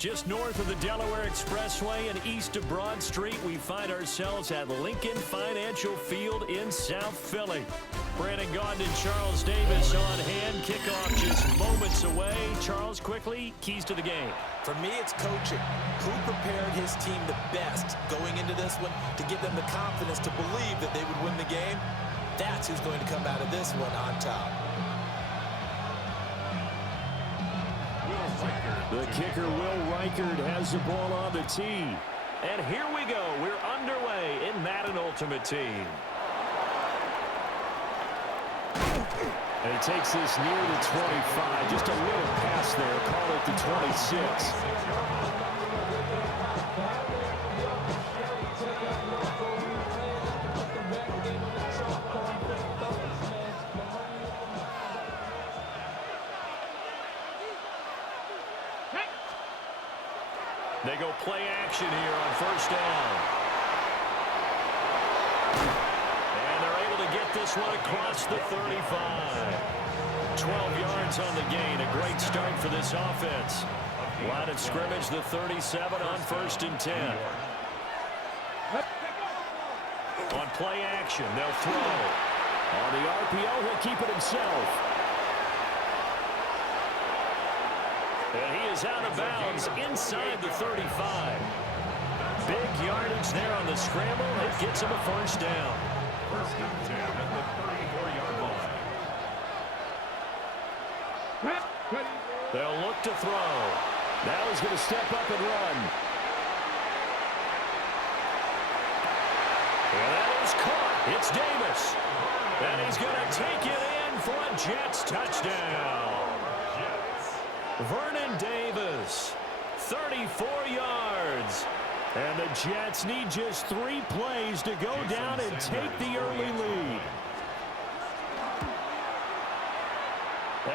Just north of the Delaware Expressway and east of Broad Street, we find ourselves at Lincoln Financial Field in South Philly. Brandon Gaudin and Charles Davis on hand. Kickoff just moments away. Charles, quickly, keys to the game. For me, it's coaching. Who prepared his team the best going into this one to give them the confidence to believe that they would win the game? That's who's going to come out of this one on top. The kicker, Will Reichard, has the ball on the tee. And here we go. We're underway in Madden Ultimate Team. And he takes this near the 25. Just a little pass there. Call it the 26. They go play action here on first down. And they're able to get this one across the 35. 12 yards on the gain. A great start for this offense. Line of scrimmage, the 37 on first and 10. On play action, they'll throw. On the RPO, he'll keep it himself. And he is out of bounds inside the 35. Big yardage there on the scramble. It gets him a first down. First and 10 at the 34-yard line. They'll look to throw. Now he's going to step up and run. And that is caught. It's Davis. And he's going to take it in for a Jets touchdown. Vernon Davis, 34 yards. And the Jets need just 3 plays to go down and take the early lead.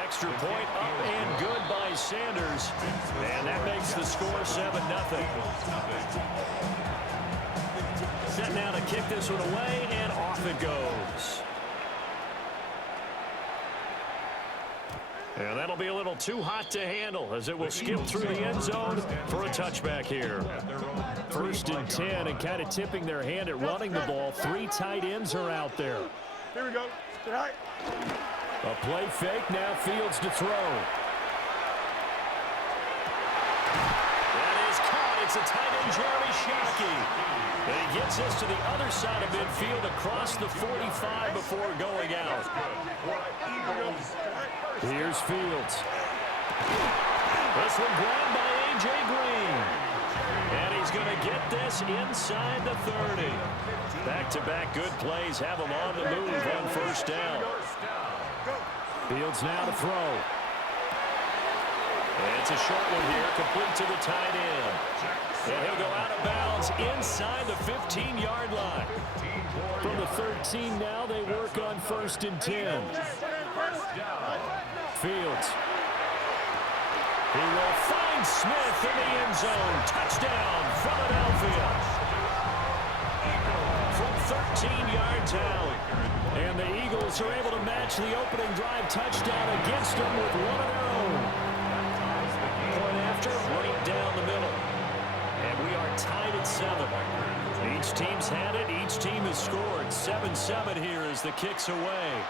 Extra point up and good by Sanders. And that makes the score 7-0. Set now to kick this one away, and off it goes. And that'll be a little too hot to handle as it will skip through the end zone for a touchback here. First and 10, and kind of tipping their hand at running the ball. 3 tight ends are out there. Here we go. A play fake, now Fields to throw. That is caught. It's a tight end, Jeremy Shockey. And he gets us to the other side of midfield across the 45 before going out. Here's Fields. This one grabbed by A.J. Green. And he's going to get this inside the 30. Back-to-back good plays have him on the move on first down. Fields now to throw. And it's a short one here, complete to the tight end. And he'll go out of bounds inside the 15-yard line. From the 13 now, they work on first and 10. Fields. He will find Smith in the end zone. Touchdown, Philadelphia. From 13 yards out. And the Eagles are able to match the opening drive touchdown against them with one of their own. Point after, right down the middle. And we are tied at 7. Each team's had it. Each team has scored. 7-7 here as the kick's away.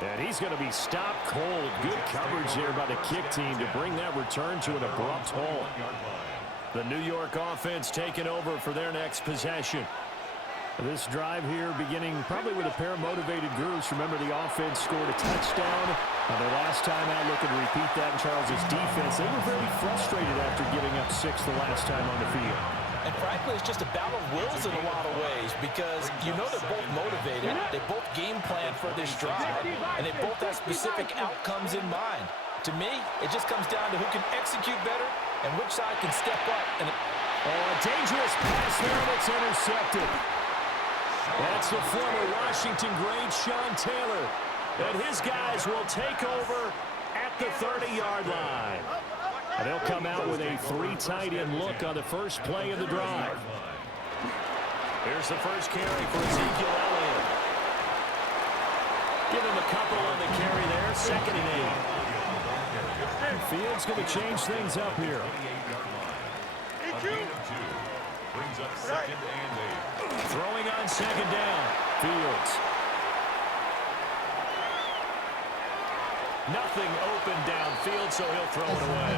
And he's going to be stopped cold. Good coverage there by the kick team to bring that return to an abrupt halt. The New York offense taking over for their next possession. This drive here beginning probably with a pair of motivated groups. Remember, the offense scored a touchdown. The last time out, looking to repeat that in Charles's defense. They were very frustrated after giving up 6 the last time on the field. And frankly, it's just a battle of wills in a lot of ways because you know they're both motivated. They both game plan for this drive, and they both have specific outcomes in mind. To me, it just comes down to who can execute better and which side can step up. And a dangerous pass there that's intercepted. That's the former Washington great Sean Taylor. And his guys will take over at the 30-yard line. And they'll come out with a 3 tight end look on the first play of the drive. Here's the first carry for Ezekiel Elliott. Give him a couple on the carry there. 2nd and 8. Fields going to change things up here. Brings up 2nd and 8. Throwing on 2nd down. Fields. Nothing open downfield, so he'll throw it away.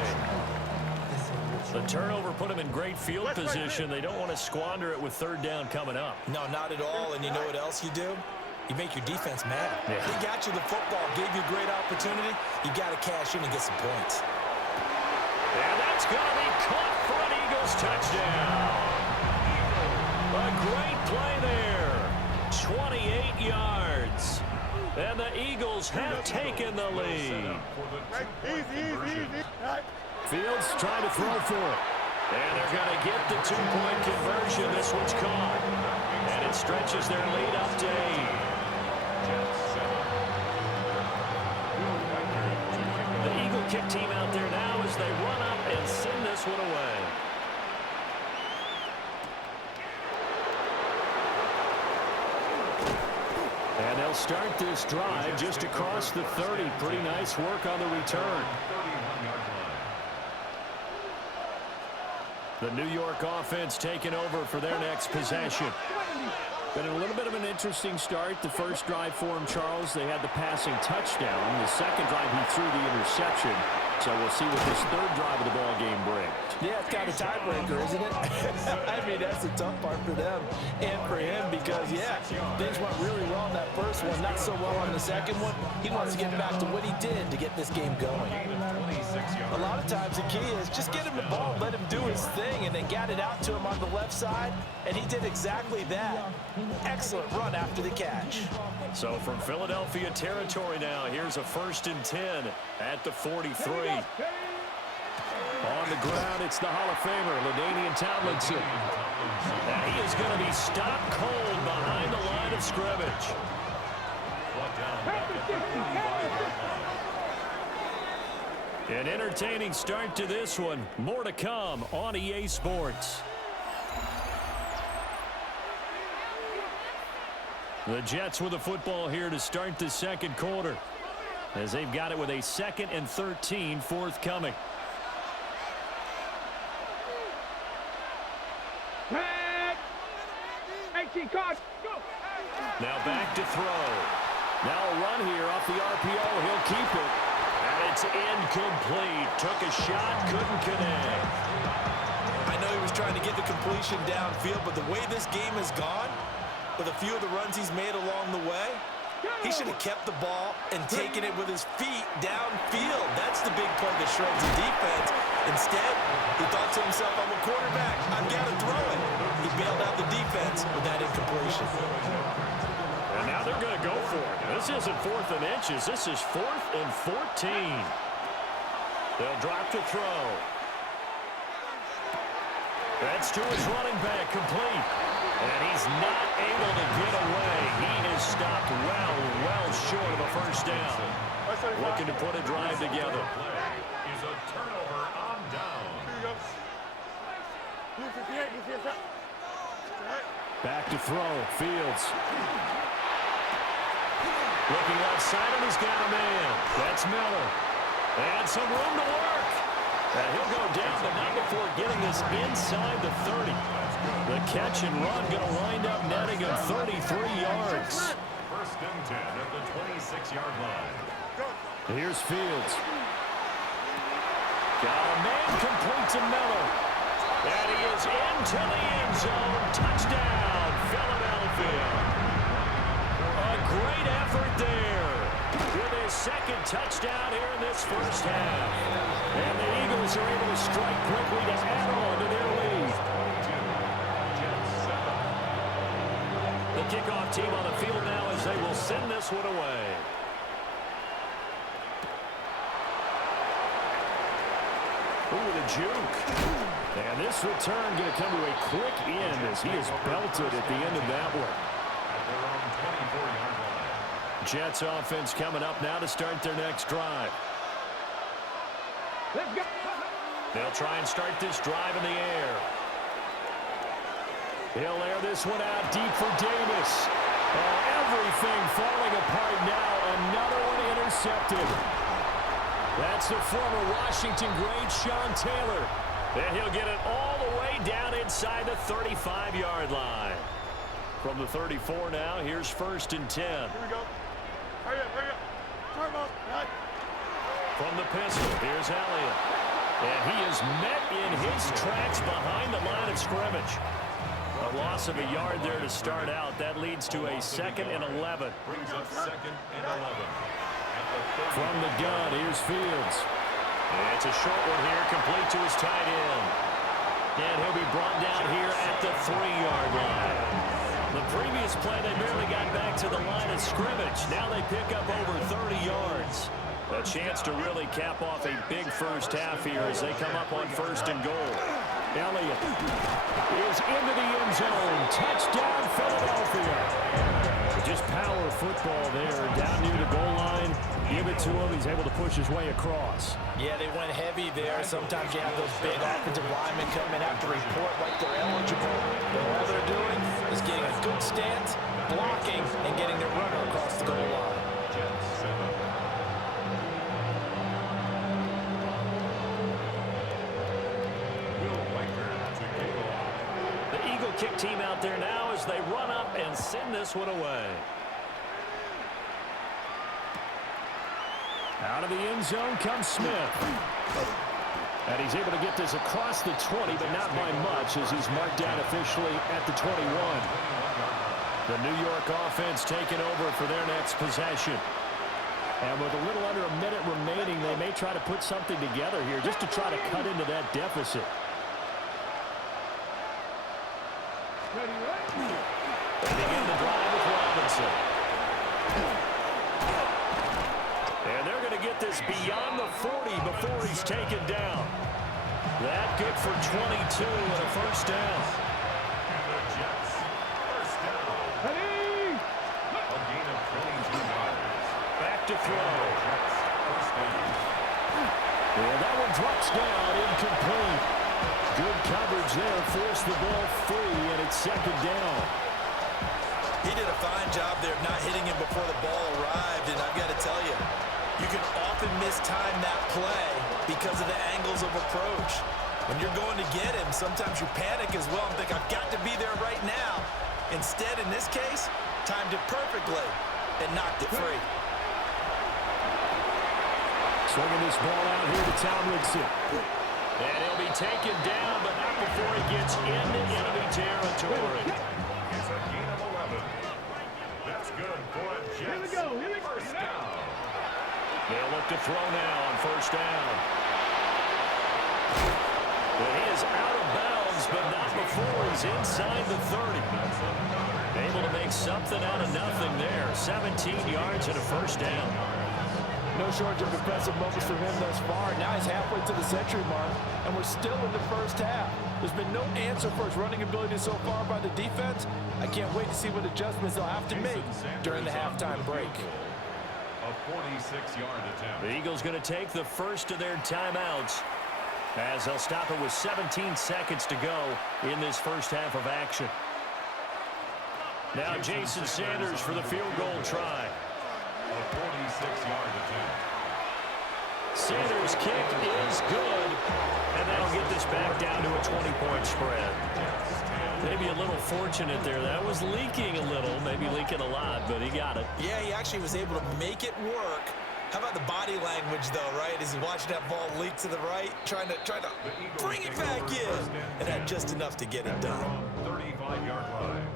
The turnover put him in great field position. They don't want to squander it with 3rd down coming up. No, not at all. And you know what else you do? You make your defense mad. Yeah. They got you the football, gave you a great opportunity. You got to cash in and get some points. And that's going to be caught for an Eagles touchdown. A great play there. 28 yards. And the Eagles have taken the lead. Easy. Fields trying to throw for it. And they're going to get the 2-point conversion. This one's caught. And it stretches their lead up to 8. The Eagle kick team out there now as they run up and send this one away. And they'll start this drive just across the 30. Pretty nice work on the return. The New York offense taking over for their next possession. Been a little bit of an interesting start. The first drive for him, Charles, they had the passing touchdown. The second drive, he threw the interception. So we'll see what this 3rd drive of the ball game brings. Yeah, it's kind of a tiebreaker, isn't it? I mean, that's the tough part for them and for him because, yeah, things went really well in that first one, not so well on the second one. He wants to get back to what he did to get this game going. A lot of times the key is just get him the ball, let him do his thing, and then got it out to him on the left side, and he did exactly that. Excellent run after the catch. So from Philadelphia territory now, here's a 1st and 10 at the 43. On the ground, it's the Hall of Famer, LaDainian Tomlinson. And he is going to be stopped cold behind the line of scrimmage. An entertaining start to this one. More to come on EA Sports. The Jets with the football here to start the 2nd quarter, as they've got it with a 2nd and 13 forthcoming. Now back to throw. Now a run here off the RPO. He'll keep it. And it's incomplete. Took a shot, couldn't connect. I know he was trying to get the completion downfield, but the way this game has gone, with a few of the runs he's made along the way, he should have kept the ball and taken it with his feet downfield. That's the big play that shreds the defense. Instead, he thought to himself, I'm a quarterback. I've got to throw it. He bailed out the defense with that incompletion. And now they're going to go for it. This isn't 4th and inches. This is 4th and 14. They'll drop to throw. That's to his running back, complete. And he's not able to get away. He is stopped well short of a 1st down. Looking to put a drive together. Is a turnover on down. Back to throw. Fields. Looking outside, and he's got a man. That's Miller. And some room to work. And he'll go down, but not before getting this inside the 30. The catch and run going to wind up netting him 33 yards. 1st and 10 at the 26-yard line. Here's Fields. Got a man complete to Miller. And he is into the end zone. Touchdown, Philadelphia. A great effort there with his 2nd touchdown here in this 1st half. And the Eagles are able to strike quickly to add on to their lead. The kickoff team on the field now as they will send this one away. Ooh, the juke. And this return going to come to a quick end as he is belted at the end of that one. At their own 24-yard line. Jets offense coming up now to start their next drive. Let's go. They'll try and start this drive in the air. He'll air this one out deep for Davis. Oh, everything falling apart now. Another one intercepted. That's the former Washington great Sean Taylor. And he'll get it all the way down inside the 35-yard line. From the 34 now, here's 1st and 10. Here we go. Hurry up, hurry up. Time out. Right. From the pistol, here's Elliott. And he is met in his tracks behind the line of scrimmage. A loss of a yard there to start out. That leads to a 2nd and 11. Brings up 2nd and 11. From the gun, here's Fields. And it's a short one here, complete to his tight end. And he'll be brought down here at the 3-yard line. The previous play, they barely got back to the line of scrimmage. Now they pick up over 30 yards. A chance to really cap off a big first half here as they come up on 1st and goal. Elliott is into the end zone. Touchdown, Philadelphia. Just power football there. Down near the goal line. Give it to him. He's able to push his way across. Yeah, they went heavy there. Sometimes you have those big offensive linemen come in after report like they're eligible. But all they're doing is getting a good stance, blocking, and getting their runner across the goal line. Kick team out there now as they run up and send this one away. Out of the end zone comes Smith. And he's able to get this across the 20, but not by much as he's marked down officially at the 21. The New York offense taking over for their next possession. And with a little under a minute remaining, they may try to put something together here just to try to cut into that deficit. They begin the drive with Robinson. And they're going to get this beyond the 40 before he's taken down. That good for 22 and a first down. And the Jets, first down. Ready? A gain of 22 yards. Back to throw. Jets, first down. And that one drops down, incomplete. Good coverage there, forced the ball free, and it's 2nd down. He did a fine job there of not hitting him before the ball arrived, and I've got to tell you, you can often mistime that play because of the angles of approach. When you're going to get him, sometimes you panic as well and think, I've got to be there right now. Instead, in this case, timed it perfectly and knocked it free. Swinging this ball out here to Tomlinson. And he'll be taken down, but not before he gets into enemy territory. It's a gain of 11. That's good for a Jets. Here we go. First down. They'll look to throw now on 1st down. But he is out of bounds, but not before he's inside the 30. Able to make something out of nothing there. 17 yards and a first down. No shortage of impressive moments for him thus far. Now he's halfway to the century mark, and we're still in the first half. There's been no answer for his running ability so far by the defense. I can't wait to see what adjustments they'll have to make during the halftime break. A 46-yard attempt. The Eagles going to take the first of their timeouts as they'll stop it with 17 seconds to go in this first half of action. Now Jason Sanders for the field goal try. A 46-yard attempt. Sanders' kick is good, and that'll get this back down to a 20-point spread. Maybe a little fortunate there. That was leaking a little, maybe leaking a lot, but he got it. Yeah, he actually was able to make it work. How about the body language, though, right? As he's watching that ball leak to the right, trying to bring it back in, and had just enough to get it done. 35-yard line.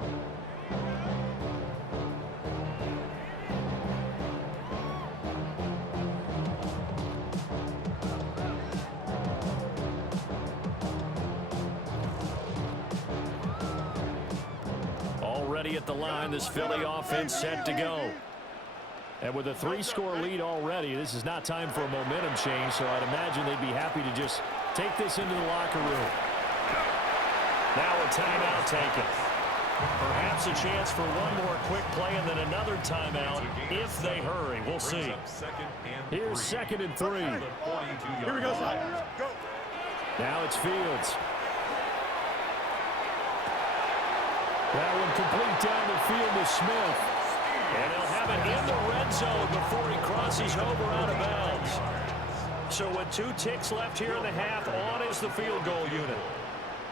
Already at the line, this Philly offense set to go. And with a 3-score lead already, this is not time for a momentum change, so I'd imagine they'd be happy to just take this into the locker room. Now a timeout taken. Perhaps a chance for one more quick play and then another timeout if they hurry. We'll see. Here's 2nd and 3. Here we go, son. Go. Now it's Fields. That one complete down the field to Smith. And he'll have it in the red zone before he crosses over out of bounds. So with 2 ticks left here in the half, on is the field goal unit.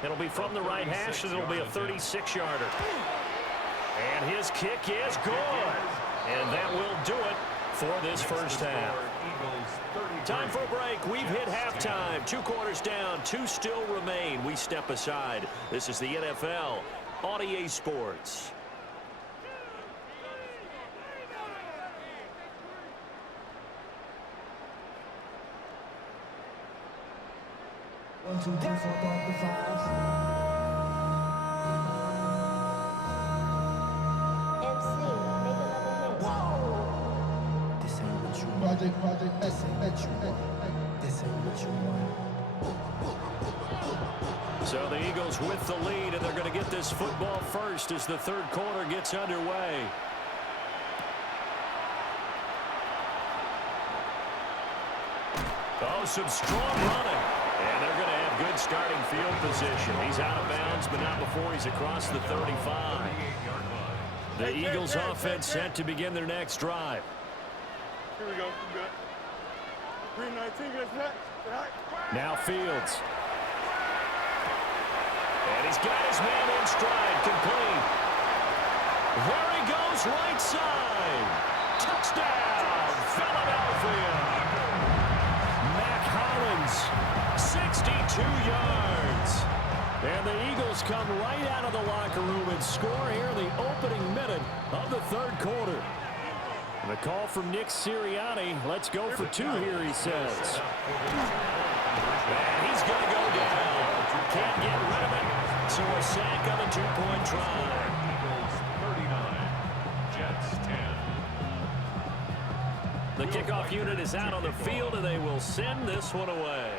It'll be from the right hash, and it'll be a 36-yarder. And his kick is good. And that will do it for this first half. Time for a break. We've hit halftime. 2 quarters down. 2 still remain. We step aside. This is the NFL on EA Sports. One, two, three, 4, 5. MC, make another hit. This ain't what you want. Project, this ain't what you want. This ain't what you want. So the Eagles with the lead, and they're going to get this football first as the third quarter gets underway. Oh, some strong running. And they're going to have good starting field position. He's out of bounds, but not before he's across the 35. The Eagles offense set to begin their next drive. Here we go. Good. 319 gets hit. Now Fields. And he's got his man in stride, complete. There he goes, right side. Touchdown, Philadelphia. Mac Hollins, 62 yards. And the Eagles come right out of the locker room and score here in the opening minute of the third quarter. And a call from Nick Sirianni. Let's go for 2 here, he says. And he's going to go down. Can't get rid of it. So a sack on a 2-point try. Eagles 39, Jets 10. The kickoff unit is out on the field, and they will send this one away.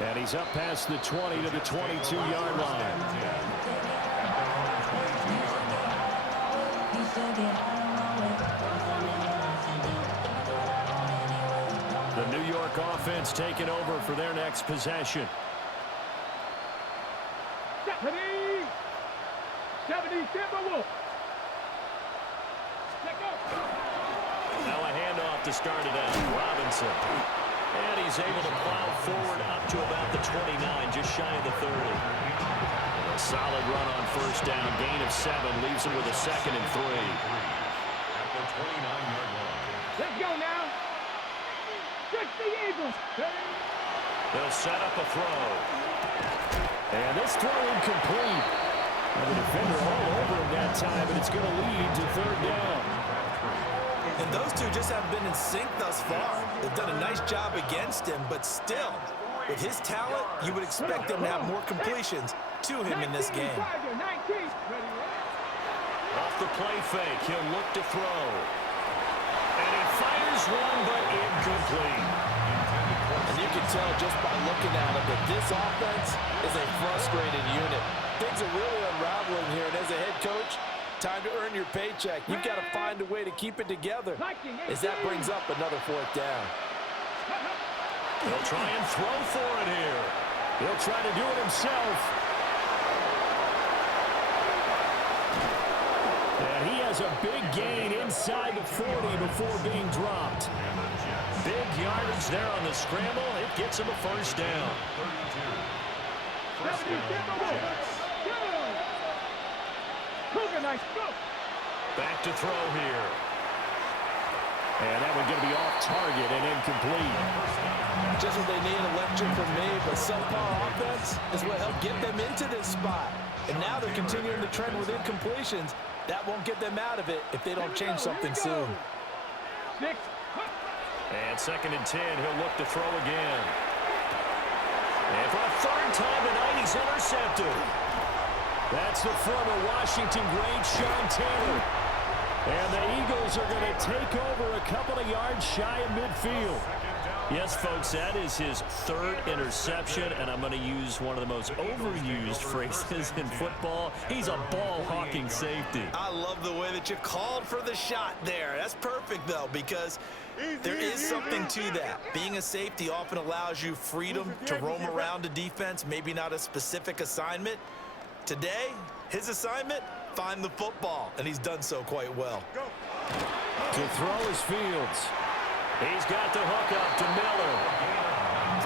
And he's up past the 20 to the 22-yard line. The New York offense taking over for their next possession. 70 Timberwolves. Now a handoff to start it out. Robinson. And he's able to plow forward up to about the 29, just shy of the 30. A solid run on first down. Gain of 7 leaves him with a 2nd and 3. At the 29-yard line. Let's go now. Touch the Eagles. They'll set up a throw. And this throw incomplete. And the defender all over him that time, and it's going to lead to 3rd down. And those two just haven't been in sync thus far. They've done a nice job against him, but still, with his talent, you would expect him to have more completions to him in this game. Off the play fake, he'll look to throw. And he fires one, but incomplete. And you can tell just by looking at him that this offense is a frustrated unit. Things are really unraveling here, and as a head coach, time to earn your paycheck. You've got to find a way to keep it together as that brings up another 4th down. He'll try and throw for it here. He'll try to do it himself. And he has a big gain inside the 40 before being dropped. Big yardage there on the scramble. It gets him a 1st down. 32. First down, Jets. Back to throw here. And that one going to be off target and incomplete. Just what they need, a lecture from me, but subpar offense is what helped get them into this spot. And now they're continuing the trend with incompletions. That won't get them out of it if they don't change something soon. And 2nd and 10, he'll look to throw again. And for a 3rd time tonight, he's intercepted. That's the former Washington great Sean Taylor. And the Eagles are going to take over a couple of yards shy of midfield. 2nd down Yes, folks, that is his third interception, and I'm going to use one of the most overused phrases in football. He's a ball-hawking safety. I love the way that you called for the shot there. That's perfect, though, because there is something to that. Being a safety often allows you freedom to roam around a defense, maybe not a specific assignment. Today, his assignment, find the football, and he's done so quite well. To throw is Fields. He's got the hook up to Miller.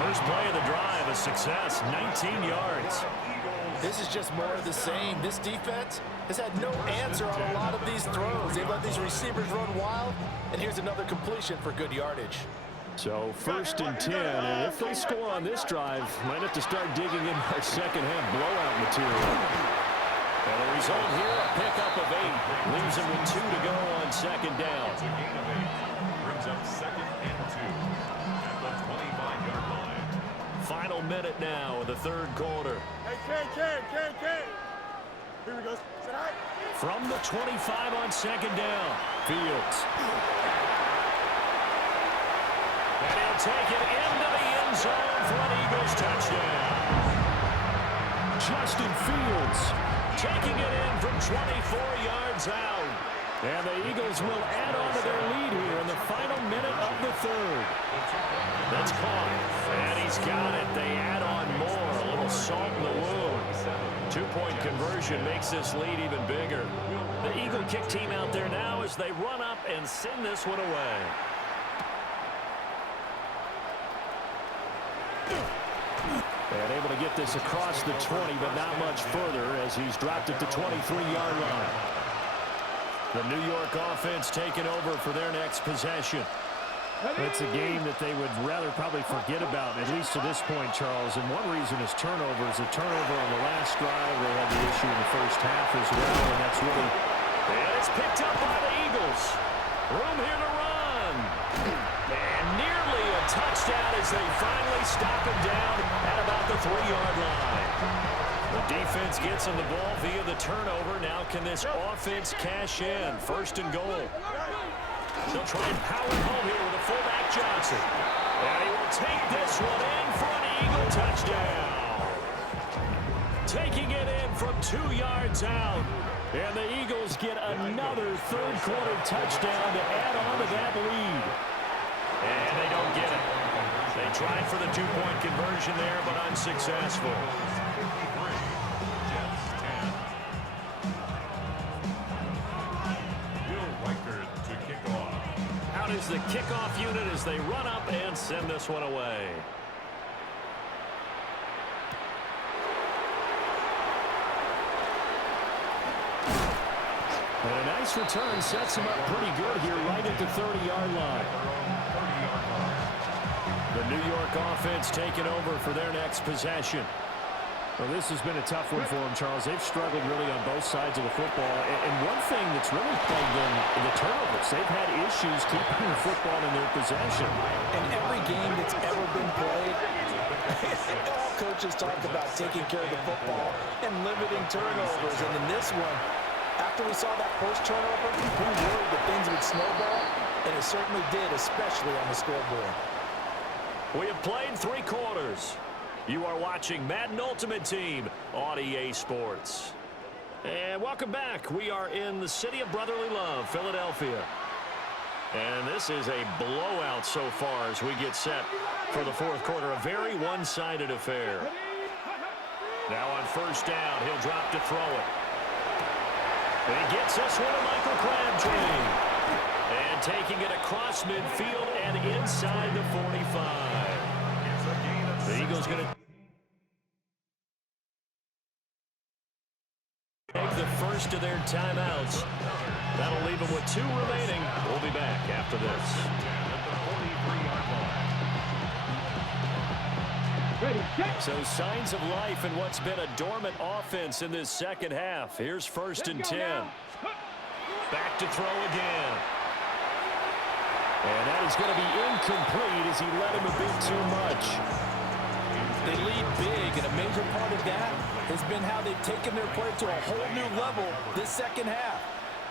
First play of the drive, a success, 19 yards. This is just more of the same. This defense has had no answer on a lot of these throws. They've let these receivers run wild, and here's another completion for good yardage. So 1st and 10, and if they score on this drive, might have to start digging in our second-half blowout material. And the result here, a pickup of 8. Leaves him with 2 to go on second down. Brings up 2nd and 2 at the 25-yard line. Final minute now of the third quarter. Hey, Ken. Here we go. Sit high. From the 25 on second down, Fields. And he'll take it into the end zone for an Eagles touchdown. Justin Fields taking it in from 24 yards out. And the Eagles will add on to their lead here in the final minute of the third. That's caught. And he's got it. They add on more. A little salt in the wound. 2-point conversion makes this lead even bigger. The Eagle kick team out there now as they run up and send this one away. And able to get this across the 20, but not much further as he's dropped it to 23-yard line. The New York offense taking over for their next possession. It's a game that they would rather probably forget about, at least to this point, Charles. And one reason is turnovers. A turnover on the last drive. They had the issue in the first half as well, and that's really... And it's picked up by the Eagles. Room here to run. And nearly a touchdown as they finally stop him down at about the 3-yard line. The defense gets him the ball via the turnover. Now can this offense cash in? 1st and goal. They'll try and power it home here with a fullback Johnson. And he will take this one in for an Eagle touchdown. Taking it in from 2 yards out. And the Eagles get another third-quarter touchdown to add on to that lead. And they don't get it. They tried for the 2-point conversion there, but unsuccessful. Out is the kickoff unit as they run up and send this one away. And a nice return sets him up pretty good here right at the 30-yard line. The New York offense taking over for their next possession. Well, this has been a tough one for them, Charles. They've struggled really on both sides of the football. And one thing that's really plagued them, the turnovers. They've had issues keeping the football in their possession. In every game that's ever been played, all coaches talk about taking care of the football and limiting turnovers. And in this one, after we saw that first turnover, we worried that things would snowball, and it certainly did, especially on the scoreboard. We have played 3 quarters. You are watching Madden Ultimate Team on EA Sports. And welcome back. We are in the city of brotherly love, Philadelphia. And this is a blowout so far as we get set for the fourth quarter. A very one-sided affair. Now on 1st down, he'll drop to throw it. And he gets this one to Michael Crabtree. And taking it across midfield and inside the 45. The Eagles going to take the first of their timeouts. That'll leave them with 2 remaining. We'll be back after this. So signs of life in what's been a dormant offense in this second half. Here's 1st and 10. Back to throw again. And that is going to be incomplete as he led him a bit too much. They lead big, and a major part of that has been how they've taken their play to a whole new level this second half.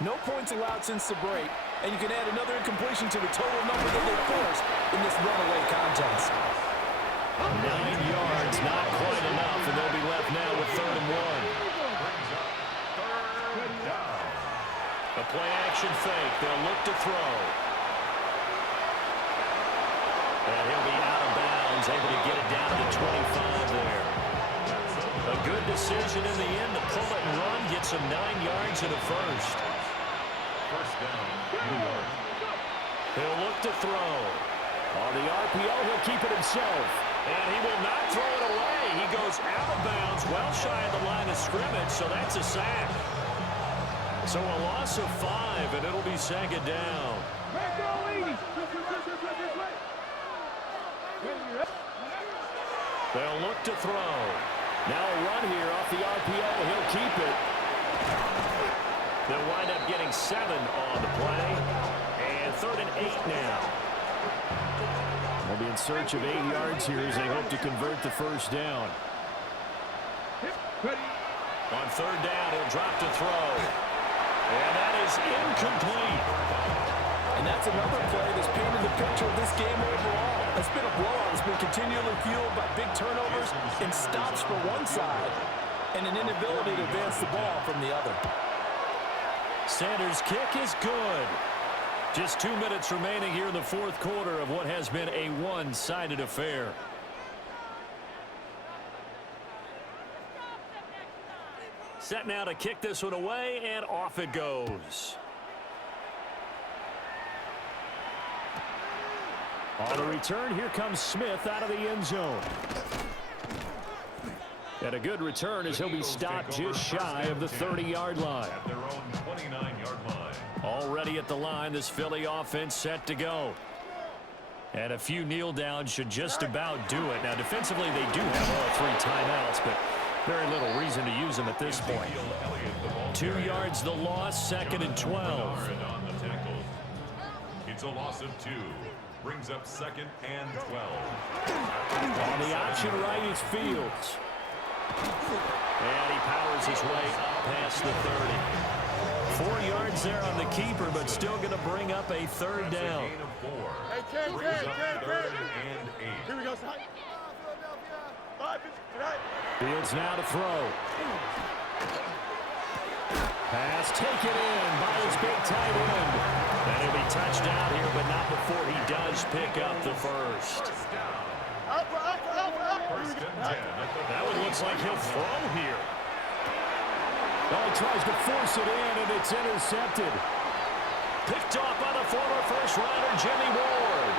No points allowed since the break, and you can add another incompletion to the total number that they forced in this runaway contest. 9 yards, not quite enough, and they'll be left now with 3rd and 1. A play-action fake. They'll look to throw. And he'll be out of bounds, able to get it down to the 25 there. A good decision in the end to pull it and run, get some 9 yards and a first. First down, New York. He'll look to throw. On the RPO, he'll keep it himself. And he will not throw it away. He goes out of bounds, well shy of the line of scrimmage, so that's a sack. So a loss of 5, and it'll be 2nd down. They'll look to throw. Now a run here off the RPO. He'll keep it. They'll wind up getting 7 on the play. And 3rd and 8 now. They'll be in search of 8 yards here as they hope to convert the first down. On 3rd down, he'll drop to throw. And that is incomplete. And that's another play that's painted the picture of this game overall. It's been a blowout. It's been continually fueled by big turnovers and stops for one side and an inability to advance the ball from the other. Sanders' kick is good. Just 2 minutes remaining here in the 4th quarter of what has been a one-sided affair. Set now to kick this one away, and off it goes. On the return, here comes Smith out of the end zone. And a good return as he'll be stopped just shy of the 30-yard line. At their own 29-yard line. Already at the line, this Philly offense set to go. And a few kneel downs should just about do it. Now, defensively, they do have all 3 timeouts, but very little reason to use them at this point. 2 yards the loss, 2nd and 12. On the tackle. It's a loss of 2. Brings up 2nd and 12. On the option right is Fields. And he powers his way up past the 30. 4 yards there on the keeper, but still going to bring up a 3rd down. Gain of 4. Hey, Ken. 3rd and 8. Here we go, son. Fields now to throw. Pass taken in by his big tight end. And he'll be touched out here, but not before he does pick up the first. First and 10. That one looks like he'll throw here. Well, he tries to force it in, and it's intercepted. Picked off by the former first-rounder, Jimmy Ward.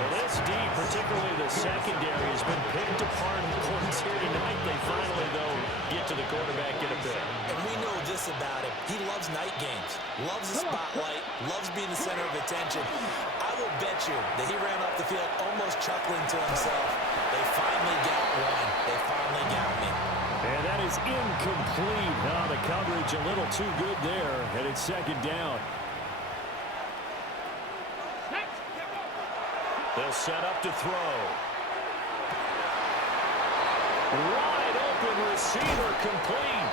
Well, this D, particularly the secondary, has been picked apart in points here tonight. They finally, though, get to the quarterback in a bit. And we know this about him. He loves night games, loves the spotlight, loves being the center of attention. I will bet you that he ran off the field almost chuckling to himself. They finally got one. They finally got me. And that is incomplete. Now the coverage a little too good there, and it's 2nd down. They'll set up to throw. Wide open receiver complete.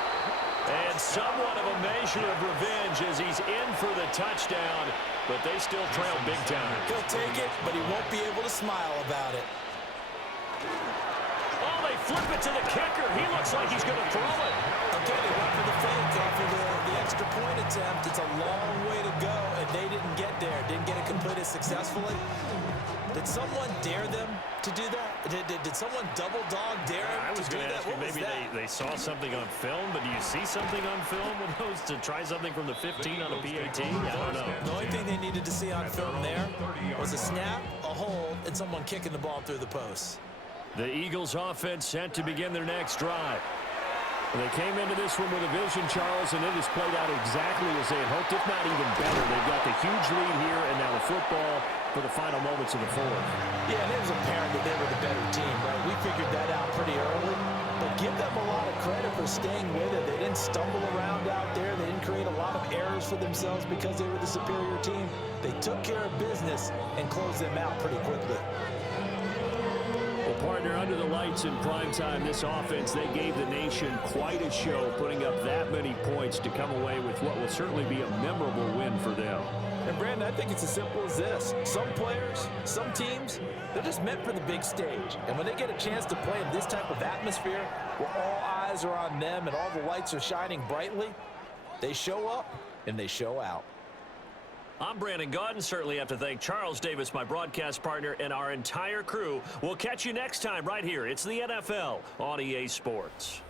And somewhat of a measure of revenge as he's in for the touchdown, but they still trail big time. He'll take it, but he won't be able to smile about it. Oh, they flip it to the kicker. He looks like he's going to throw it. Okay, they went for the fake after the extra point attempt. It's a long way to go, and they didn't get there. Didn't get it completed successfully. Did someone dare them to do that? Did someone double dog dare them to do that? I was going to ask you, maybe they saw something on film, but do you see something on film with those to try something from the 15 on a PAT? I don't know. The only thing they needed to see on film there was a snap, a hold, and someone kicking the ball through the posts. The Eagles offense set to begin their next drive. They came into this one with a vision, Charles, and it has played out exactly as they had hoped, if not even better. They've got the huge lead here, and now the football for the final moments of the 4th. Yeah, and it was apparent that they were the better team, right? We figured that out pretty early. But give them a lot of credit for staying with it. They didn't stumble around out there. They didn't create a lot of errors for themselves because they were the superior team. They took care of business and closed them out pretty quickly. Well, partner, under the lights in prime time, this offense, they gave the nation quite a show, putting up that many points to come away with what will certainly be a memorable win for them. And, Brandon, I think it's as simple as this. Some players, some teams, they're just meant for the big stage. And when they get a chance to play in this type of atmosphere where all eyes are on them and all the lights are shining brightly, they show up and they show out. I'm Brandon Gaudin. Certainly have to thank Charles Davis, my broadcast partner, and our entire crew. We'll catch you next time right here. It's the NFL on EA Sports.